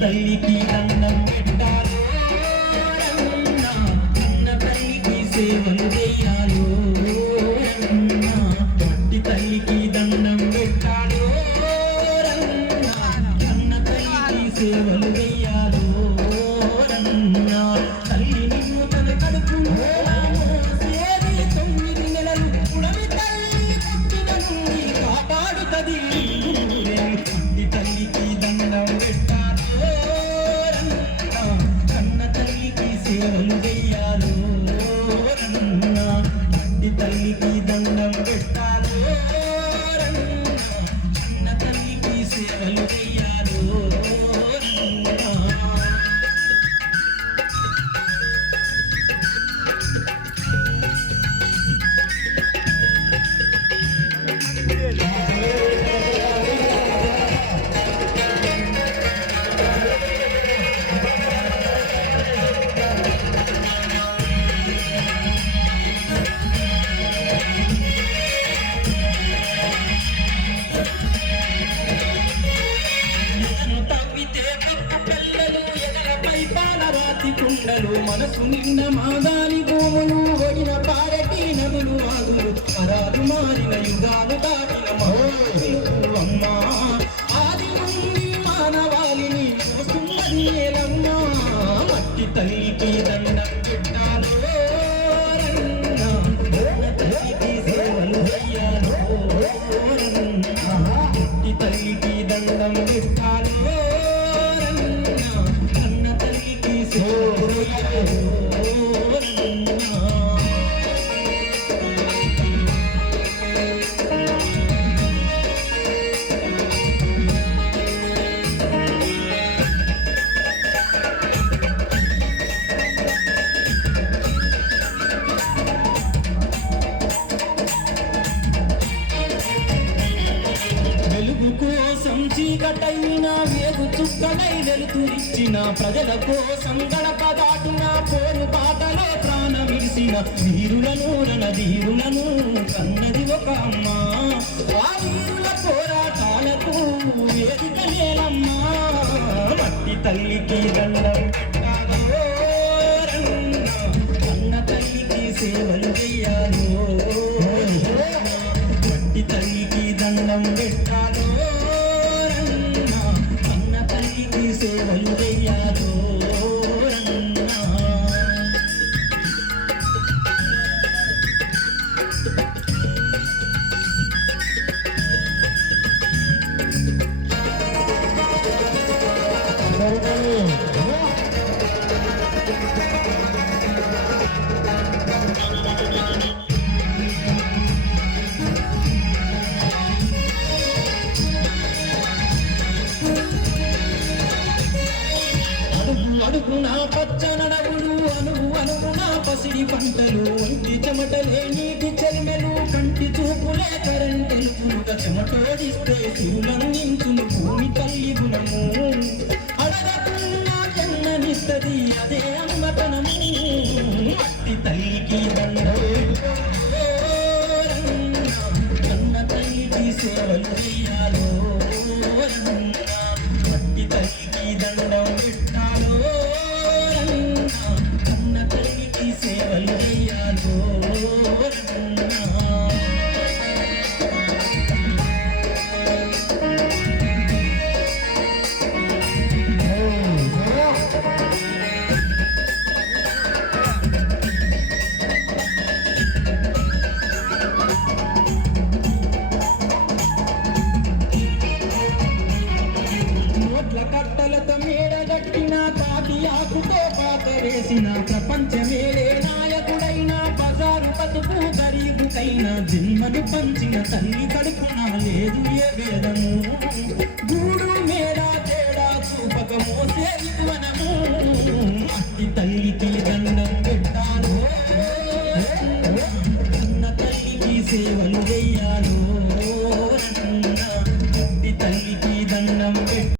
తల్లికి అన్నం పెట్టాలో పాలరాతి కుండలు మనసు నిన్న మాదాని భూములు ఒడిన పారటి నదులు ఆగులు. పరాలు మారిన యుగాలు దాటిన మహోలు అమ్మా. ఆది నుండి మానవాళిని మోస్తున్నది ఏలమ్మా మట్టి తల్లికి దండం పెట్టాలో తల్లికి దండం పెట్టాలి చీకటైన వేగు చుక్కలై వెలుతురిచ్చిన ప్రజల కోసం గడప దాటిన పోరు పాటలో ప్రాణమిడిసిన వీరులను రణధీరులను కన్నది ఒక అమ్మ. ఆ వీరుల పోరాటాలకు వేదిక నేలమ్మా మట్టి తల్లికి దండం కన్న తల్లికి సేవలు చెయ్యాలో. పచ్చనడవులు అనుగు అనుగు నా పసిడి పంటలు ఒంటి చెమటలే నీటి చెల్మెలు కంటి చూపులే కరెంటెలుపులుగా చెమటోడిస్తే శివులందించును భూమి తల్లి గుణము. అడగకున్నా చెన్ననిస్తది అదే అమ్మతనము అట్టి తల్లికి దండం కన్న తల్లికి సేవలు చేయాలో. రన్నా. తల్లికి దండ. తల్లికి పాటే పాట వేసిన ప్రపంచమేలే నాయకుడైన బజారు బతుకు గరీబుకైన జన్మను పంచిన తల్లి కడుపున లేదు ఏ వేదము. గూడు మీద తేడా చూపక మోసే మనము అతి తల్లికి దండం పెట్టాను. అన్న తల్లికి సేవలు చేయాలో